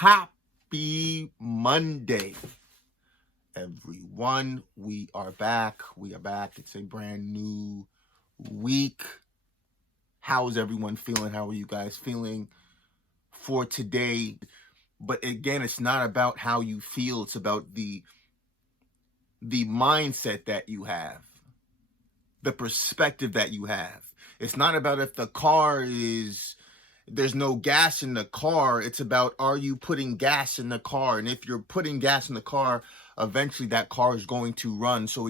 Happy Monday, everyone. We are back. It's a brand new week. How's everyone feeling? How are you guys feeling for today? But again, it's not about how you feel. It's about the mindset that you have, the perspective that you have. It's not about if the car there's no gas in the car. It's about, are you putting gas in the car? And if you're putting gas in the car, eventually that car is going to run. So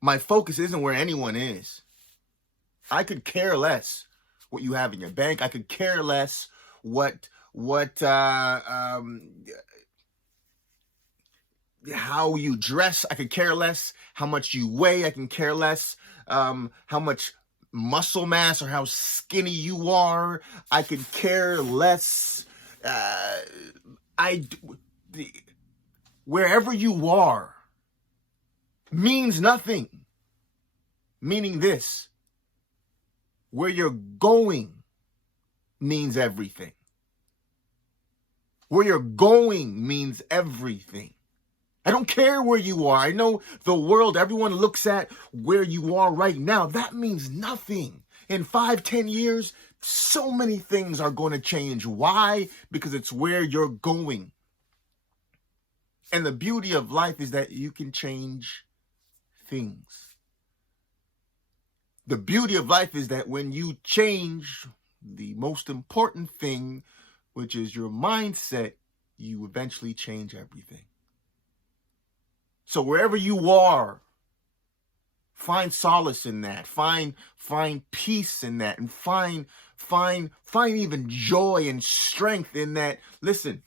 my focus isn't where anyone is. I could care less what you have in your bank. I could care less how you dress. I could care less how much you weigh. I can care less how much muscle mass or how skinny you are. I could care less. Wherever you are means nothing. Meaning this, where you're going means everything. Where you're going means everything. I don't care where you are. I know the world, everyone looks at where you are right now. That means nothing. In 5-10 years, so many things are going to change. Why? Because it's where you're going. And the beauty of life is that you can change things. The beauty of life is that when you change the most important thing, which is your mindset, you eventually change everything. So wherever you are, find solace in that. Find peace in that, and find even joy and strength in that. Listen,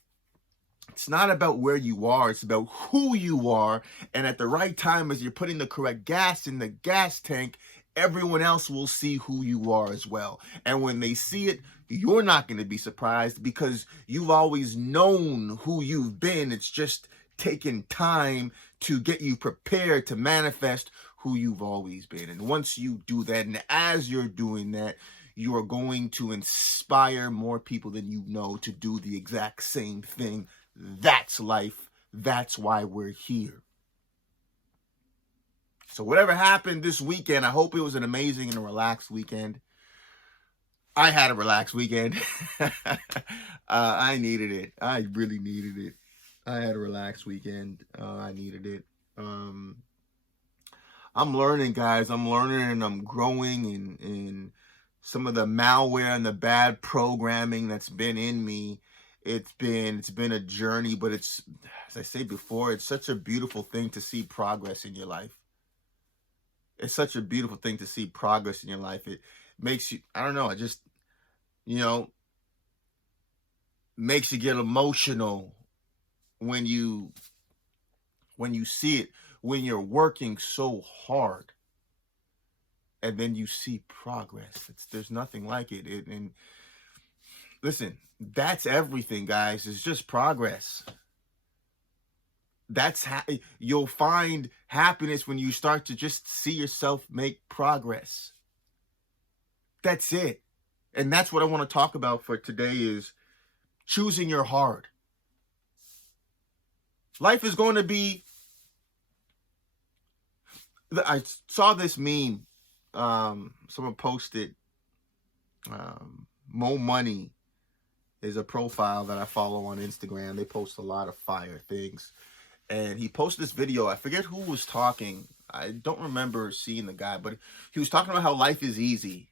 it's not about where you are, it's about who you are. And at the right time, as you're putting the correct gas in the gas tank, everyone else will see who you are as well. And when they see it, you're not going to be surprised because you've always known who you've been. It's just taken time to get you prepared to manifest who you've always been. And once you do that, and as you're doing that, you are going to inspire more people than you know to do the exact same thing. That's life. That's why we're here. So whatever happened this weekend, I hope it was an amazing and a relaxed weekend. I had a relaxed weekend. I needed it. I really needed it. I had a relaxed weekend. I needed it. I'm learning, guys. I'm learning and I'm growing in some of the malware and the bad programming that's been in me. It's been a journey, but it's, as I say before, it's such a beautiful thing to see progress in your life. It's such a beautiful thing to see progress in your life. It makes you, I don't know, it just, makes you get emotional when you see it, when you're working so hard and then you see progress. There's nothing like it. And listen, that's everything, guys. It's just progress. That's how you'll find happiness, when you start to just see yourself make progress. That's it. And that's what I want to talk about for today, is choosing your heart. Life is going to be, I saw this meme, someone posted, Mo Money is a profile that I follow on Instagram. They post a lot of fire things. And he posted this video. I forget who was talking. I don't remember seeing the guy, but he was talking about how life is easy.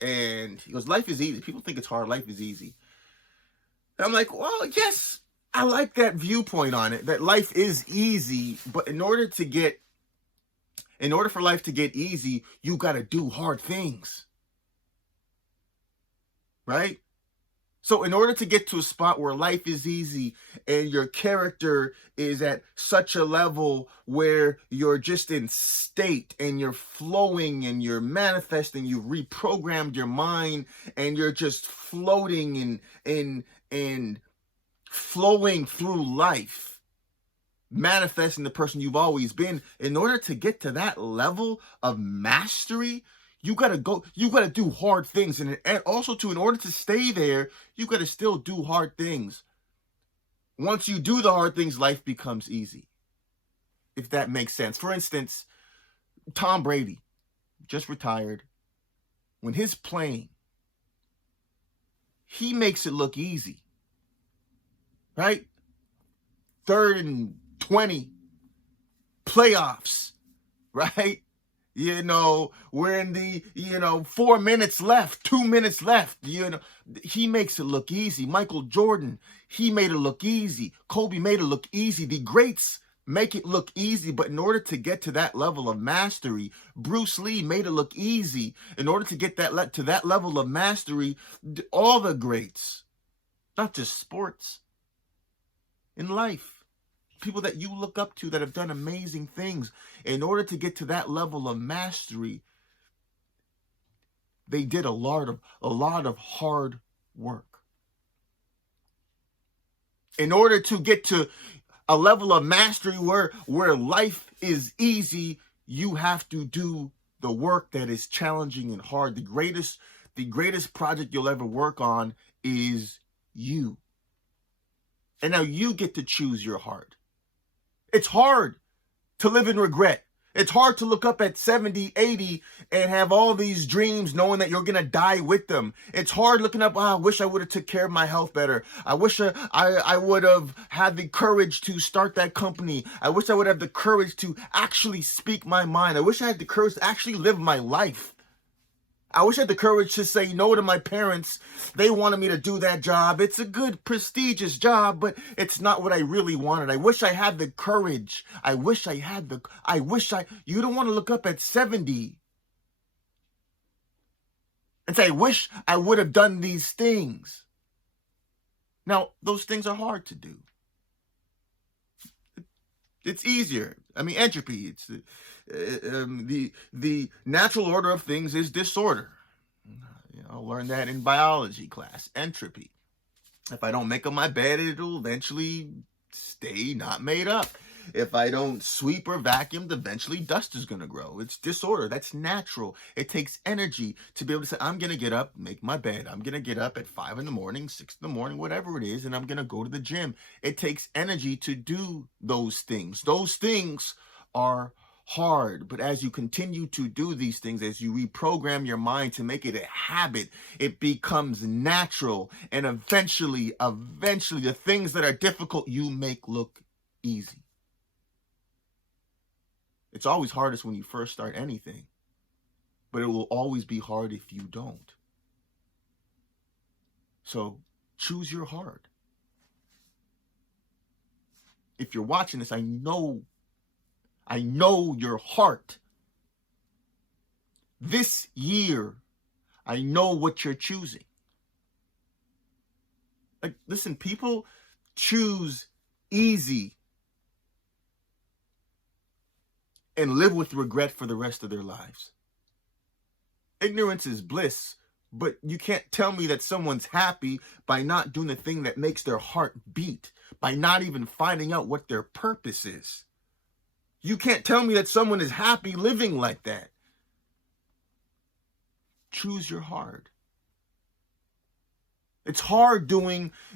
And he goes, life is easy. People think it's hard. Life is easy. And I'm like, well, yes, I like that viewpoint on it, that life is easy. But in order for life to get easy, you got to do hard things. Right? So in order to get to a spot where life is easy and your character is at such a level where you're just in state and you're flowing and you're manifesting, you've reprogrammed your mind and you're just floating and flowing through life, manifesting the person you've always been. In order to get to that level of mastery, You got to go, you got to do hard things. And also, in order to stay there, you got to still do hard things. Once you do the hard things, life becomes easy. If that makes sense. For instance, Tom Brady, just retired. When he's playing, he makes it look easy. Right? 3rd and 20, playoffs, right? We're in the, 4 minutes left, 2 minutes left, he makes it look easy. Michael Jordan, he made it look easy. Kobe made it look easy. The greats make it look easy, but in order to get to that level of mastery, Bruce Lee made it look easy. In order to get to that level of mastery, all the greats, not just sports, in life, people that you look up to that have done amazing things, in order to get to that level of mastery, they did a lot of hard work. In order to get to a level of mastery where life is easy, you have to do the work that is challenging and hard. The greatest project you'll ever work on is you. And now you get to choose your heart. It's hard to live in regret. It's hard to look up at 70, 80 and have all these dreams knowing that you're going to die with them. It's hard looking up, I wish I would have took care of my health better. I wish I would have had the courage to start that company. I wish I would have the courage to actually speak my mind. I wish I had the courage to actually live my life. I wish I had the courage to say no to my parents. They wanted me to do that job. It's a good, prestigious job, but it's not what I really wanted. I wish I had the courage. You don't want to look up at 70 and say, I wish I would have done these things. Now, those things are hard to do. It's easier. I mean, entropy. It's the natural order of things is disorder. I'll learn that in biology class. Entropy. If I don't make up my bed, it'll eventually stay not made up. If I don't sweep or vacuum, eventually dust is going to grow. It's disorder. That's natural. It takes energy to be able to say, I'm going to get up, make my bed. I'm going to get up at 5 in the morning, 6 in the morning, whatever it is, and I'm going to go to the gym. It takes energy to do those things. Those things are hard, but as you continue to do these things, as you reprogram your mind to make it a habit, it becomes natural, and eventually the things that are difficult you make look easy. It's always hardest when you first start anything, but it will always be hard if you don't. So choose your heart. If you're watching this, I know your heart. This year, I know what you're choosing. Like, listen, people choose easy and live with regret for the rest of their lives. Ignorance is bliss, but you can't tell me that someone's happy by not doing the thing that makes their heart beat, by not even finding out what their purpose is. You can't tell me that someone is happy living like that. Choose your heart. It's hard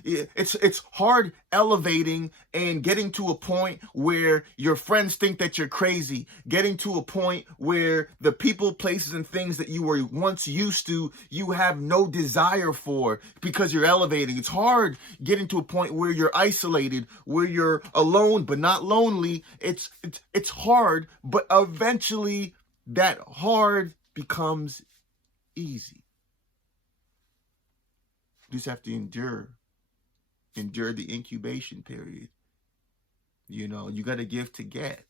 it's hard elevating and getting to a point where your friends think that you're crazy, getting to a point where the people, places, and things that you were once used to, you have no desire for because you're elevating. It's hard getting to a point where you're isolated, where you're alone but not lonely. It's hard, but eventually that hard becomes easy. You just have to endure the incubation period. You got to give to get.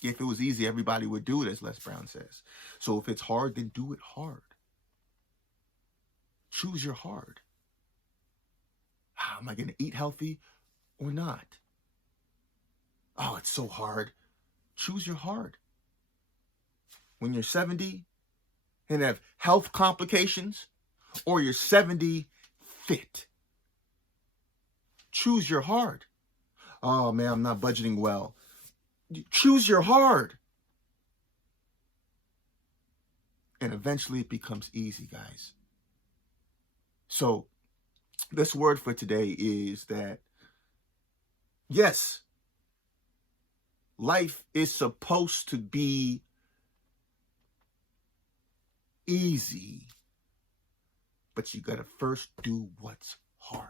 If it was easy, everybody would do it, as Les Brown says. So if it's hard, then do it hard. Choose your heart. Am I going to eat healthy or not? Oh, it's so hard. Choose your heart. When you're 70 and have health complications, or you're 70 fit, choose your heart. Oh man, I'm not budgeting well. Choose your heart. And eventually it becomes easy, guys. So this word for today is that, yes, life is supposed to be easy, but you got to first do what's hard.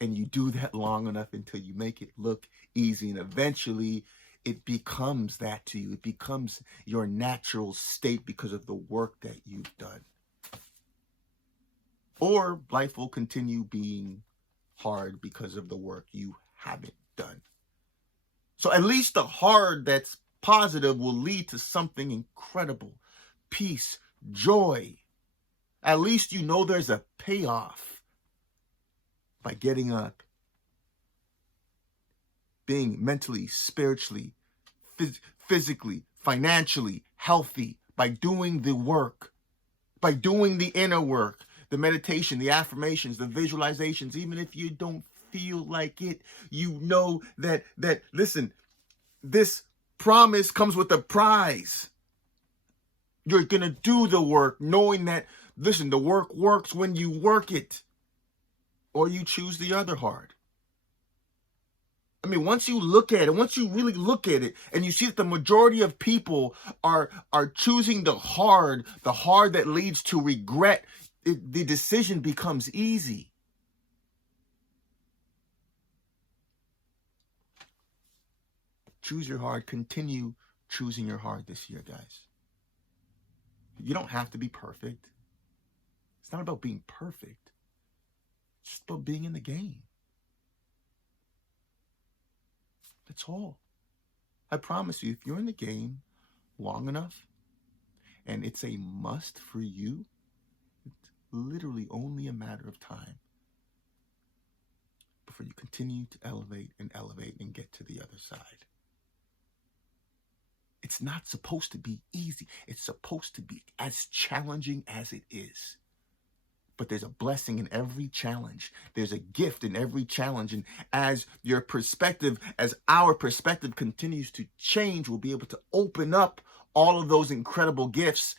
And you do that long enough until you make it look easy. And eventually it becomes that to you. It becomes your natural state because of the work that you've done. Or life will continue being hard because of the work you haven't done. So at least the hard that's positive will lead to something incredible. Peace, joy. At least you know there's a payoff by getting up, being mentally, spiritually, physically, financially healthy, by doing the work, by doing the inner work, the meditation, the affirmations, the visualizations. Even if you don't feel like it, you know that listen, this promise comes with a prize. You're going to do the work knowing that, listen, the work works when you work it, or you choose the other hard. I mean, once you look at it, once you really look at it, and you see that the majority of people are choosing the hard that leads to regret, the decision becomes easy. Choose your hard. Continue choosing your hard this year, guys. You don't have to be perfect. It's not about being perfect. It's just about being in the game. That's all. I promise you, if you're in the game long enough and it's a must for you, it's literally only a matter of time before you continue to elevate and get to the other side. It's not supposed to be easy. It's supposed to be as challenging as it is. But there's a blessing in every challenge. There's a gift in every challenge. And as your perspective, as our perspective continues to change, we'll be able to open up all of those incredible gifts.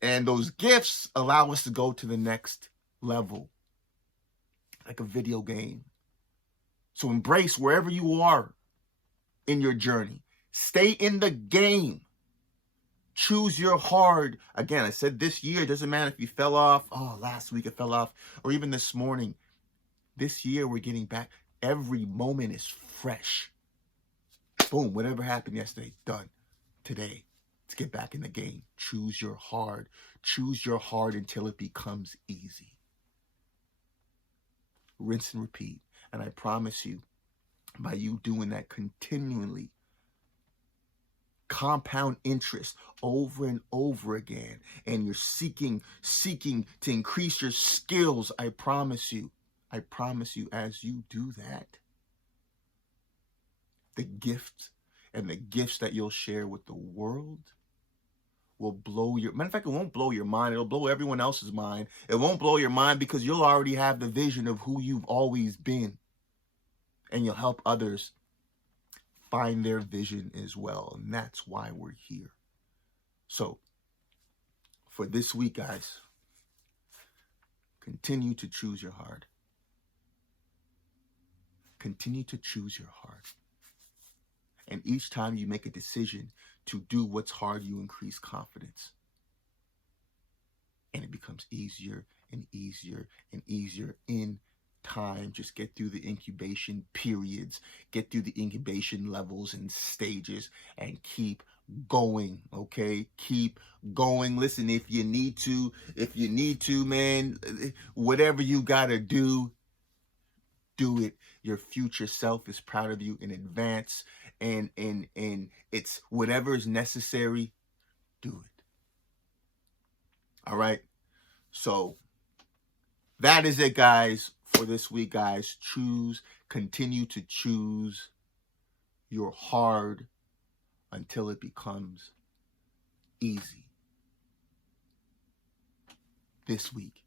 And those gifts allow us to go to the next level, like a video game. So embrace wherever you are in your journey. Stay in the game. Choose your hard. Again, I said this year, it doesn't matter if you fell off. Oh, last week it fell off. Or even this morning. This year we're getting back. Every moment is fresh. Boom, whatever happened yesterday, done. Today, let's get back in the game. Choose your hard. Choose your hard until it becomes easy. Rinse and repeat. And I promise you, by you doing that continually, compound interest over and over again, and you're seeking to increase your skills, I promise you, as you do that, the gifts that you'll share with the world will blow your, matter of fact, it won't blow your mind, it'll blow everyone else's mind. It won't blow your mind because you'll already have the vision of who you've always been, and you'll help others find their vision as well. And that's why we're here. So for this week, guys, continue to choose your hard. Continue to choose your hard. And each time you make a decision to do what's hard, you increase confidence. And it becomes easier and easier and easier in time. Just get through the incubation periods, get through the incubation levels and stages, and keep going. Okay, keep going. Listen, if you need to, man, whatever you gotta do it. Your future self is proud of you in advance, and it's whatever is necessary, do it. All right, so that is it, guys, for this week, guys. Continue to choose your hard until it becomes easy this week.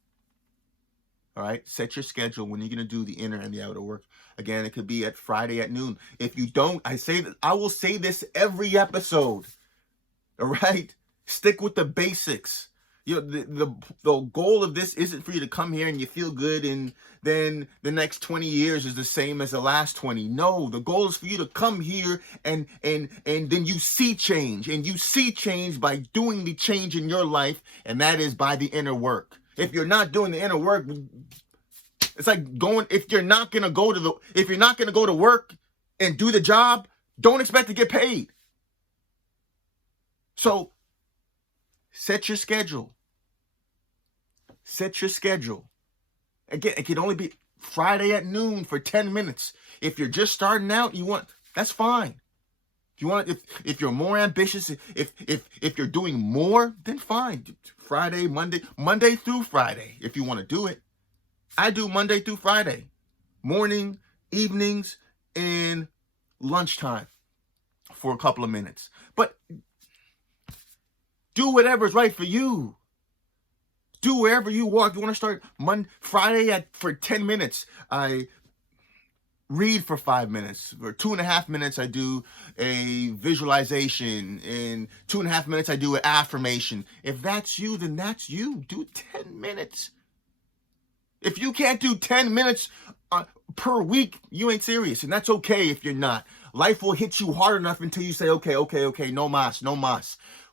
All right, set your schedule when you're going to do the inner and the outer work. Again, it could be at Friday at noon. If you don't, I will say this every episode. All right, Stick with the basics. The goal of this isn't for you to come here and you feel good and then the next 20 years is the same as the last 20. No, the goal is for you to come here and then you see change, and you see change by doing the change in your life, and that is by the inner work. If you're not doing the inner work, it's like if you're not going to go to work and do the job, don't expect to get paid. So set your schedule. Set your schedule. Again, it can only be Friday at noon for 10 minutes. If you're just starting out, that's fine. If you're more ambitious, if you're doing more, then fine. Friday, Monday through Friday, if you want to do it. I do Monday through Friday. Morning, evenings, and lunchtime for a couple of minutes. But do whatever's right for you. Do wherever you walk. You want to start Friday for 10 minutes. I read for 5 minutes. For 2.5 minutes, I do a visualization. In 2.5 minutes, I do an affirmation. If that's you, then that's you. Do 10 minutes. If you can't do 10 minutes per week, you ain't serious. And that's okay if you're not. Life will hit you hard enough until you say, okay, no mas.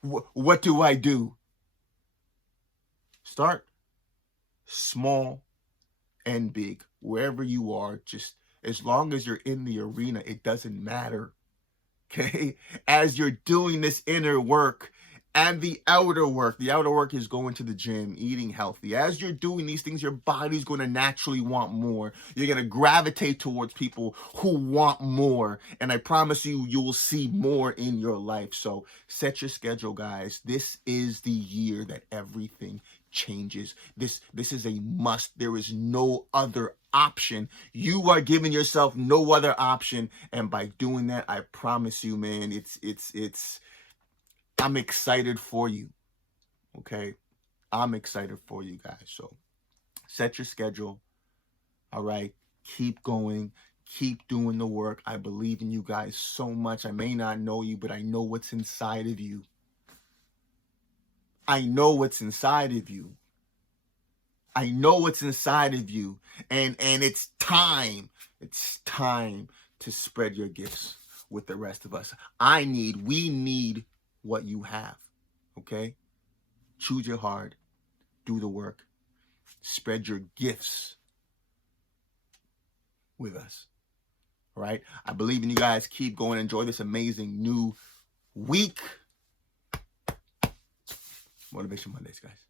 What do I do? Start small and big. Wherever you are, just as long as you're in the arena, it doesn't matter. Okay? As you're doing this inner work and the outer work is going to the gym, eating healthy. As you're doing these things, your body's going to naturally want more. You're going to gravitate towards people who want more. And I promise you will see more in your life. So set your schedule, guys. This is the year that everything changes. This is a must. There is no other option. You are giving yourself no other option. And by doing that, I promise you, man, I'm excited for you. Okay? I'm excited for you guys. So set your schedule. All right? Keep going. Keep doing the work. I believe in you guys so much. I may not know you, but I know what's inside of you. I know what's inside of you. I know what's inside of you. And it's time. It's time to spread your gifts with the rest of us. We need what you have. Okay? Choose your heart. Do the work. Spread your gifts with us. All right? I believe in you guys. Keep going. Enjoy this amazing new week. Motivation Mondays, guys.